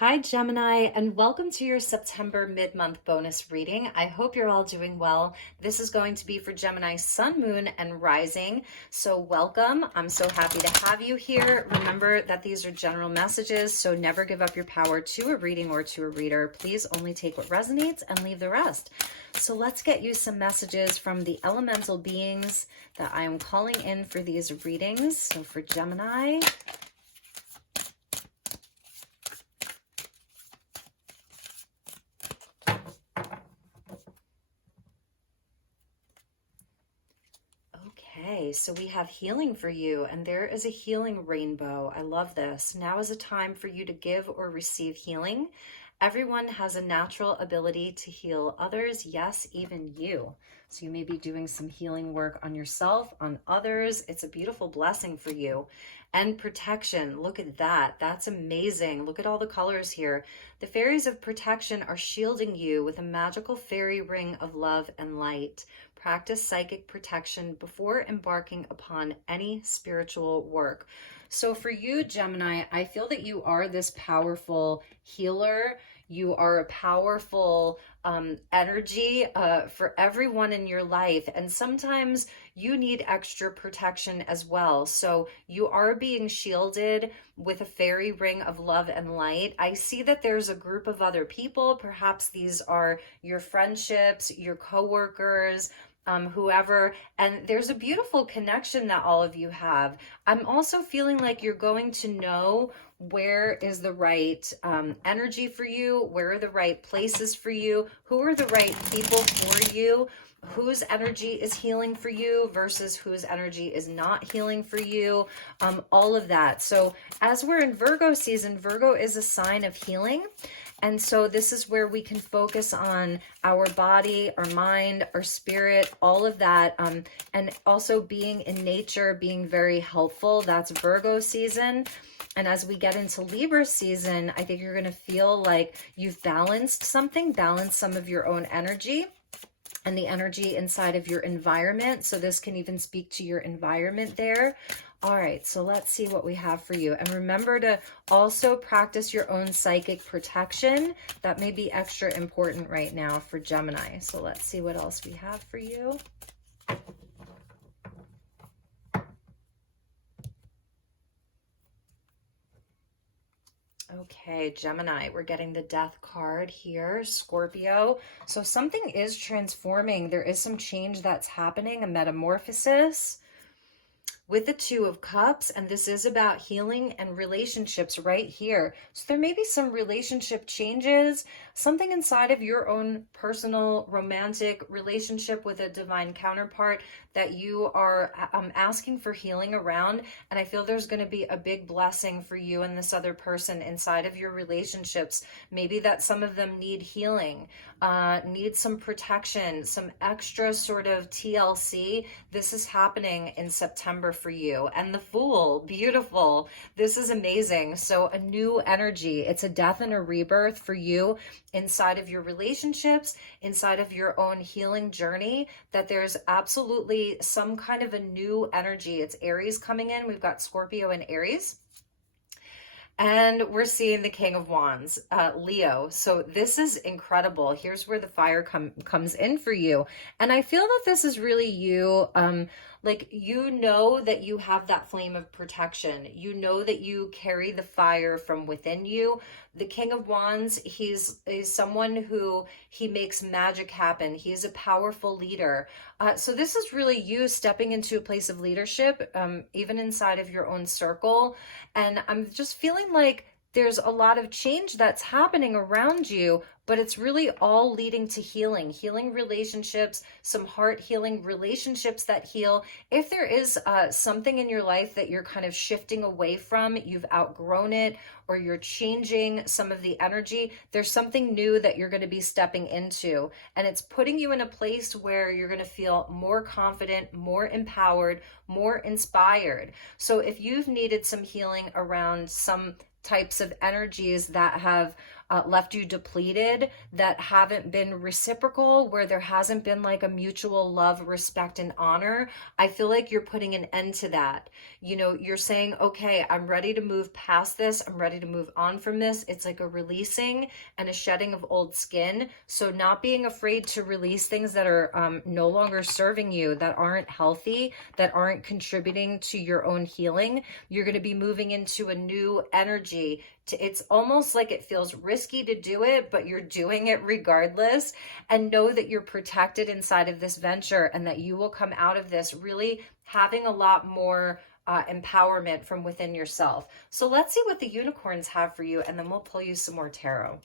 Hi, Gemini, and welcome to your September mid-month bonus reading. I hope you're all doing well. This is going to be for Gemini Sun, Moon, and Rising. So welcome. I'm so happy to have you here. Remember that these are general messages, so never give up your power to a reading or to a reader. Please only take what resonates and leave the rest. So let's get you some messages from the elemental beings that I am calling in for these readings. So for Gemini, okay, so we have healing for you, and there is a healing rainbow. I love this. Now is a time for you to give or receive healing. Everyone has a natural ability to heal others, yes, even you. So you may be doing some healing work on yourself, on others. It's a beautiful blessing for you. And protection, look at that. That's amazing. Look at all the colors here. The fairies of protection are shielding you with a magical fairy ring of love and light. Practice psychic protection before embarking upon any spiritual work. So for you, Gemini, I feel that you are this powerful healer. You are a powerful energy for everyone in your life. And sometimes you need extra protection as well. So you are being shielded with a fairy ring of love and light. I see that there's a group of other people. Perhaps these are your friendships, your coworkers, whoever, and there's a beautiful connection that all of you have. I'm also feeling like you're going to know where is the right energy for you, where are the right places for you, who are the right people for you, whose energy is healing for you versus whose energy is not healing for you, all of that. So as we're in Virgo season, Virgo is a sign of healing. And so this is where we can focus on our body, our mind, our spirit, all of that. And also being in nature, being very helpful. That's Virgo season. And as we get into Libra season, I think you're going to feel like you've balanced something, balanced some of your own energy and the energy inside of your environment. So this can even speak to your environment there. All right, so let's see what we have for you. And remember to also practice your own psychic protection. That may be extra important right now for Gemini. So let's see what else we have for you. Okay, Gemini, we're getting the death card here, Scorpio. So something is transforming. There is some change that's happening, a metamorphosis with the Two of Cups, and this is about healing and relationships right here. So there may be some relationship changes, something inside of your own personal romantic relationship with a divine counterpart that you are asking for healing around. And I feel there's going to be a big blessing for you and this other person inside of your relationships. Maybe that some of them need healing, need some protection, some extra sort of TLC. This is happening in September for you. And the Fool, beautiful. This is amazing. So a new energy. It's a death and a rebirth for you inside of your relationships, inside of your own healing journey, that there's absolutely some kind of a new energy. It's Aries coming in. We've got Scorpio and Aries. And we're seeing the King of Wands, Leo. So this is incredible. Here's where the fire comes in for you. And I feel that this is really you. Like, you know that you have that flame of protection. You know that you carry the fire from within you. The King of Wands, he's someone who, he makes magic happen. He's a powerful leader. So this is really you stepping into a place of leadership, even inside of your own circle. And I'm just feeling like there's a lot of change that's happening around you, but it's really all leading to healing relationships, some heart healing relationships that heal. If there is something in your life that you're kind of shifting away from, you've outgrown it, or you're changing some of the energy, there's something new that you're going to be stepping into. And it's putting you in a place where you're going to feel more confident, more empowered, more inspired. So if you've needed some healing around some types of energies that have left you depleted, that haven't been reciprocal, where there hasn't been like a mutual love, respect, and honor. I feel like you're putting an end to that. You know, you're saying, okay, I'm ready to move past this. I'm ready to move on from this. It's like a releasing and a shedding of old skin. So not being afraid to release things that are no longer serving you, that aren't healthy, that aren't contributing to your own healing. You're going to be moving into a new energy. It's almost like it feels risky to do it, but you're doing it regardless. And know that you're protected inside of this venture, and that you will come out of this really having a lot more empowerment from within yourself. So let's see what the unicorns have for you, and then we'll pull you some more tarot.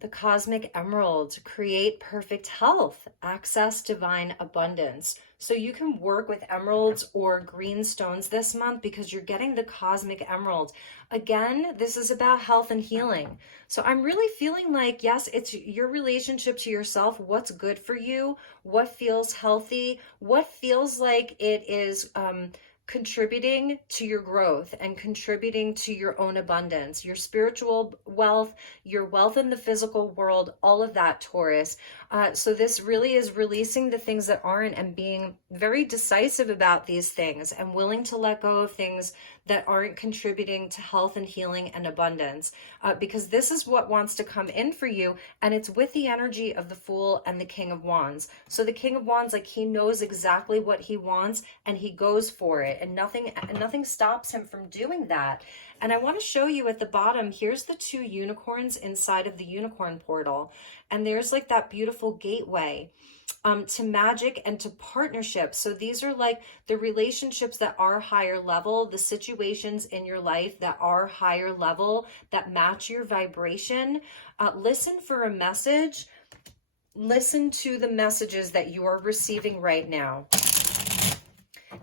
The Cosmic Emerald, create perfect health, access divine abundance. So you can work with emeralds or green stones this month because you're getting the Cosmic Emerald. Again, this is about health and healing. So I'm really feeling like, yes, it's your relationship to yourself. What's good for you? What feels healthy? What feels like it is contributing to your growth and contributing to your own abundance, your spiritual wealth, your wealth in the physical world, all of that, Taurus. So this really is releasing the things that aren't, and being very decisive about these things, and willing to let go of things that aren't contributing to health and healing and abundance, because this is what wants to come in for you. And it's with the energy of the Fool and the King of Wands. So the King of Wands, like, he knows exactly what he wants, and he goes for it, and nothing stops him from doing that. And I want to show you at the bottom, here's the 2 unicorns inside of the unicorn portal. And there's like that beautiful gateway to magic and to partnerships. So these are like the relationships that are higher level, the situations in your life that are higher level, that match your vibration. Listen for a message. Listen to the messages that you are receiving right now.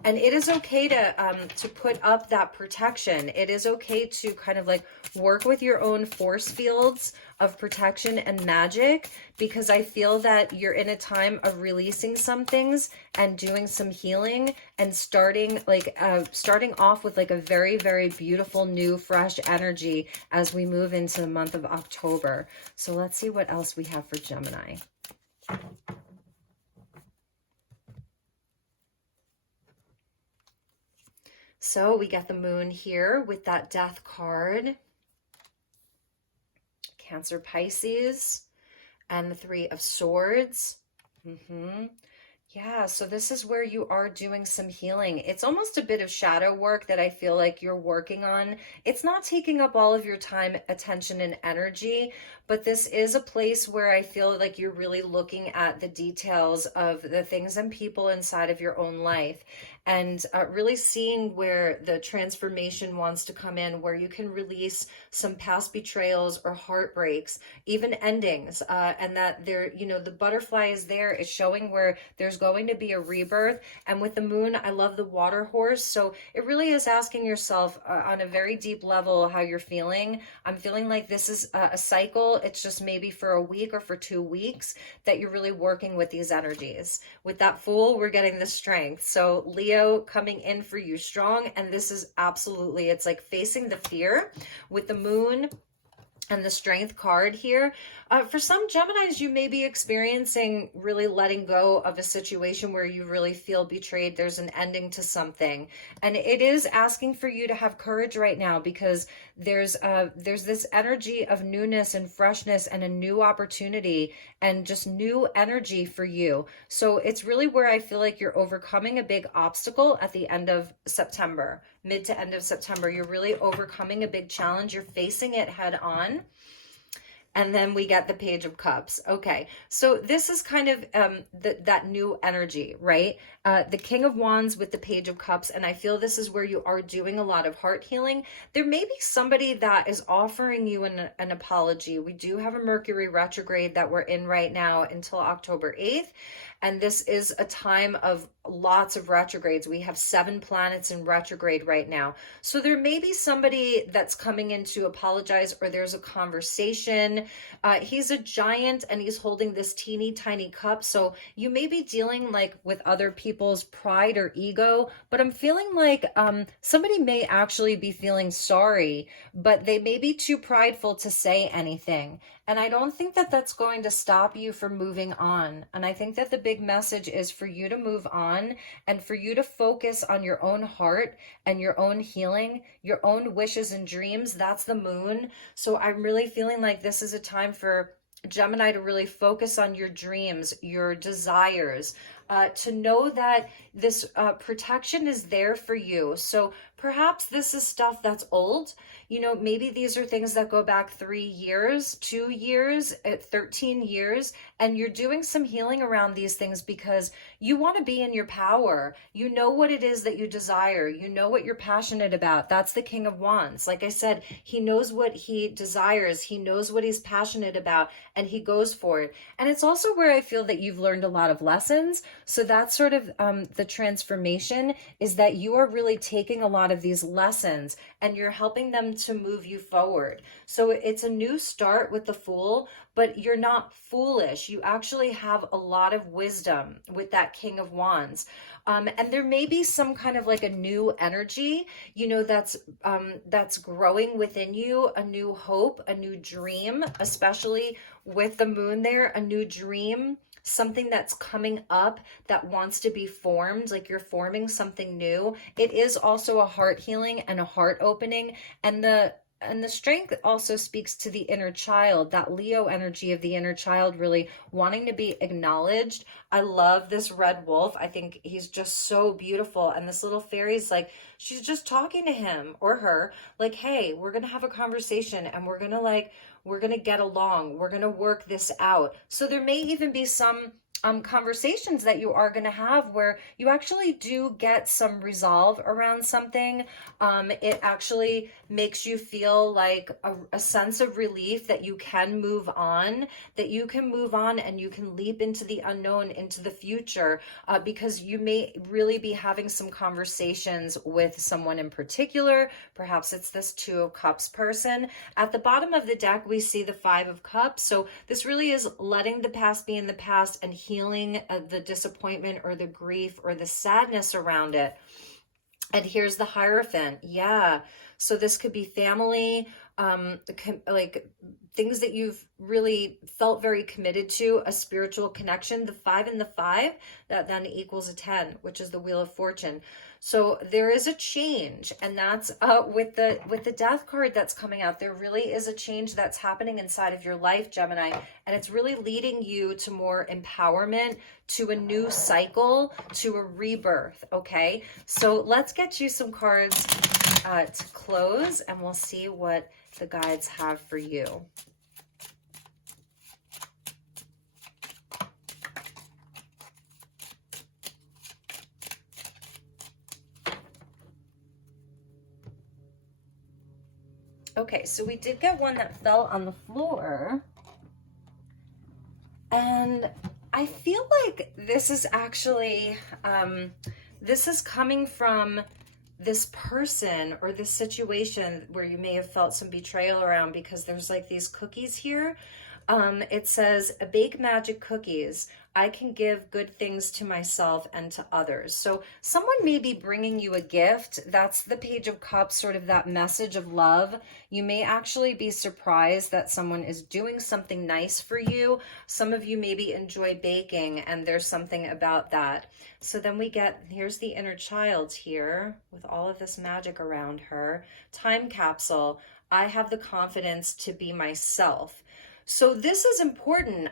And it is okay to put up that protection. It is okay to kind of like work with your own force fields of protection and magic, because I feel that you're in a time of releasing some things and doing some healing, and starting off with like a very, very beautiful new fresh energy as we move into the month of October. So let's see what else we have for Gemini. So we got the Moon here with that Death card, Cancer, Pisces, and the 3 of Swords. Yeah, so this is where you are doing some healing. It's almost a bit of shadow work that I feel like you're working on. It's not taking up all of your time, attention, and energy, but this is a place where I feel like you're really looking at the details of the things and people inside of your own life, and really seeing where the transformation wants to come in, where you can release some past betrayals or heartbreaks, even endings, and that there, you know, the butterfly is there. It's showing where there's going to be a rebirth. And with the Moon, I love the water horse. So it really is asking yourself on a very deep level how you're feeling. I'm feeling like this is a cycle. It's just maybe for a week or for 2 weeks that you're really working with these energies. With that Fool, we're getting the Strength. So Leo coming in for you strong. And this is absolutely, it's like facing the fear with the Moon and the Strength card here. For some Geminis, you may be experiencing really letting go of a situation where you really feel betrayed. There's an ending to something. And it is asking for you to have courage right now, because there's this energy of newness and freshness and a new opportunity and just new energy for you. So it's really where I feel like you're overcoming a big obstacle at the end of September, mid to end of September. You're really overcoming a big challenge. You're facing it head on. And then we get the Page of Cups. Okay, so this is kind of that new energy, right? The King of Wands with the Page of Cups, and I feel this is where you are doing a lot of heart healing. There may be somebody that is offering you an apology. We do have a Mercury retrograde that we're in right now until October 8th. And this is a time of lots of retrogrades. We have 7 planets in retrograde right now. So there may be somebody that's coming in to apologize, or there's a conversation. He's a giant and he's holding this teeny tiny cup. So you may be dealing like with other people's pride or ego, but I'm feeling like somebody may actually be feeling sorry, but they may be too prideful to say anything. And I don't think that that's going to stop you from moving on. And I think that the big message is for you to move on and for you to focus on your own heart and your own healing, your own wishes and dreams. That's the moon. So I'm really feeling like this is a time for Gemini to really focus on your dreams, your desires, to know that this protection is there for you. So perhaps this is stuff that's old. You know, maybe these are things that go back 3 years, 2 years, 13 years, and you're doing some healing around these things because you want to be in your power. You know what it is that you desire. You know what you're passionate about. That's the King of Wands. Like I said, he knows what he desires. He knows what he's passionate about, and he goes for it. And it's also where I feel that you've learned a lot of lessons. So that's sort of the transformation, is that you are really taking a lot of these lessons and you're helping them to move you forward. So it's a new start with the Fool, but you're not foolish. You actually have a lot of wisdom with that King of Wands. And there may be some kind of like a new energy, you know, that's growing within you, a new hope, a new dream, especially with the moon there, a new dream, something that's coming up that wants to be formed, like you're forming something new. It is also a heart healing and a heart opening, and the strength also speaks to the inner child, that Leo energy of the inner child really wanting to be acknowledged. I love this red wolf. I think he's just so beautiful. And this little fairy's like, she's just talking to him or her, like, hey, we're going to have a conversation and we're going to get along. We're going to work this out. So there may even be some conversations that you are going to have where you actually do get some resolve around something. It actually makes you feel like a sense of relief that you can move on, and you can leap into the unknown, into the future, because you may really be having some conversations with someone in particular. Perhaps it's this 2 of Cups person. At the bottom of the deck, we see the 5 of Cups. So this really is letting the past be in the past and healing the disappointment or the grief or the sadness around it. And here's the Hierophant. Yeah. So this could be family, like things that you've really felt very committed to, a spiritual connection. The 5 and the 5, that then equals a 10, which is the Wheel of Fortune. So there is a change, and that's with the Death card that's coming out. There really is a change that's happening inside of your life, Gemini, and it's really leading you to more empowerment, to a new cycle, to a rebirth. Okay, so let's get you some cards to close, and we'll see what the guides have for you. Okay, so we did get one that fell on the floor, and I feel like this is actually, this is coming from this person or this situation where you may have felt some betrayal around, because there's like these cookies here. It says, bake magic cookies. I can give good things to myself and to others. So someone may be bringing you a gift. That's the Page of Cups, sort of that message of love. You may actually be surprised that someone is doing something nice for you. Some of you maybe enjoy baking, and there's something about that. So then we get, here's the inner child here with all of this magic around her. Time capsule. I have the confidence to be myself. So this is important.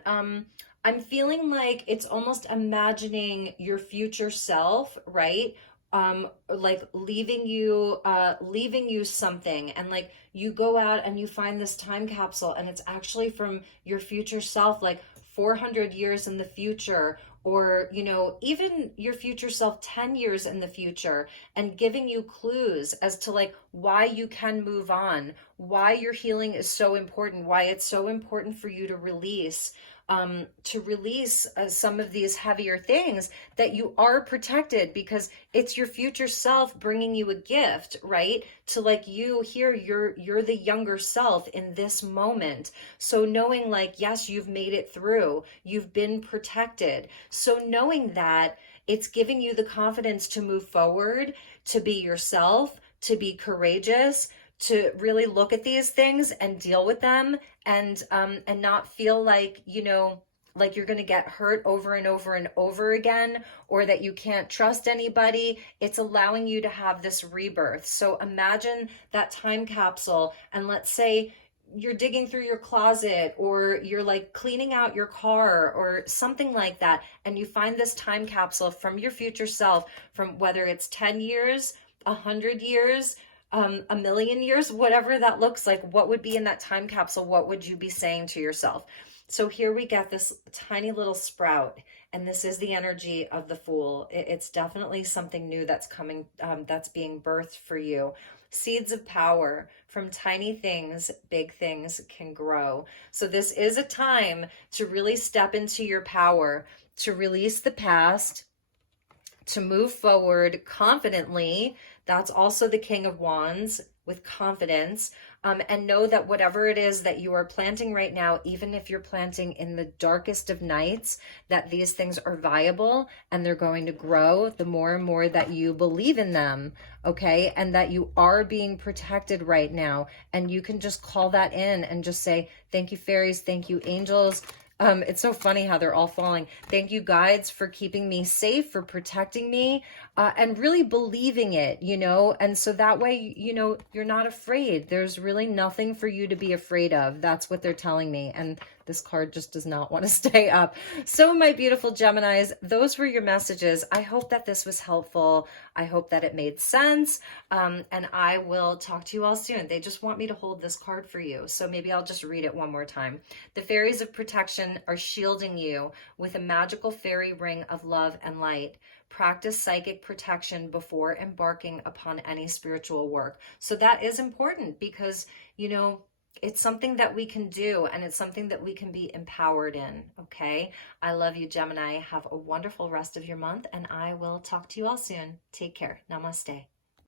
I'm feeling like it's almost imagining your future self, right? Like leaving you something, and like you go out and you find this time capsule, and it's actually from your future self, like 400 years in the future, or, you know, even your future self 10 years in the future, and giving you clues as to like why you can move on, why your healing is so important, why it's so important for you to release to release some of these heavier things, that you are protected, because it's your future self bringing you a gift, right? To like you here, you're the younger self in this moment. So knowing like, yes, you've made it through, you've been protected. So knowing that, it's giving you the confidence to move forward, to be yourself, to be courageous, to really look at these things and deal with them, and not feel like, like you're going to get hurt over and over and over again, or that you can't trust anybody. It's allowing you to have this rebirth. So imagine that time capsule, and let's say you're digging through your closet, or you're like cleaning out your car or something like that, and you find this time capsule from your future self, from whether it's 10 years, 100 years, a million years, whatever that looks like. What would be in that time capsule? What would you be saying to yourself? So here we get this tiny little sprout, and this is the energy of the Fool. It's definitely something new that's coming, that's being birthed for you. Seeds of power. From tiny things, big things can grow. So this is a time to really step into your power, to release the past, to move forward confidently. That's also the King of Wands, with confidence. And know that whatever it is that you are planting right now, even if you're planting in the darkest of nights, that these things are viable and they're going to grow the more and more that you believe in them, okay? And that you are being protected right now. And you can just call that in and just say, thank you, fairies, thank you, angels. It's so funny how they're all falling. Thank you, guides, for keeping me safe, for protecting me, and really believing it, and so that way, you're not afraid. There's really nothing for you to be afraid of. That's what they're telling me. And this card just does not want to stay up. So my beautiful Geminis, those were your messages. I hope that this was helpful. I hope that it made sense. And I will talk to you all soon. They just want me to hold this card for you. So maybe I'll just read it one more time. The fairies of protection are shielding you with a magical fairy ring of love and light. Practice psychic protection before embarking upon any spiritual work. So that is important, because, it's something that we can do, and it's something that we can be empowered in, okay? I love you, Gemini. Have a wonderful rest of your month, and I will talk to you all soon. Take care. Namaste.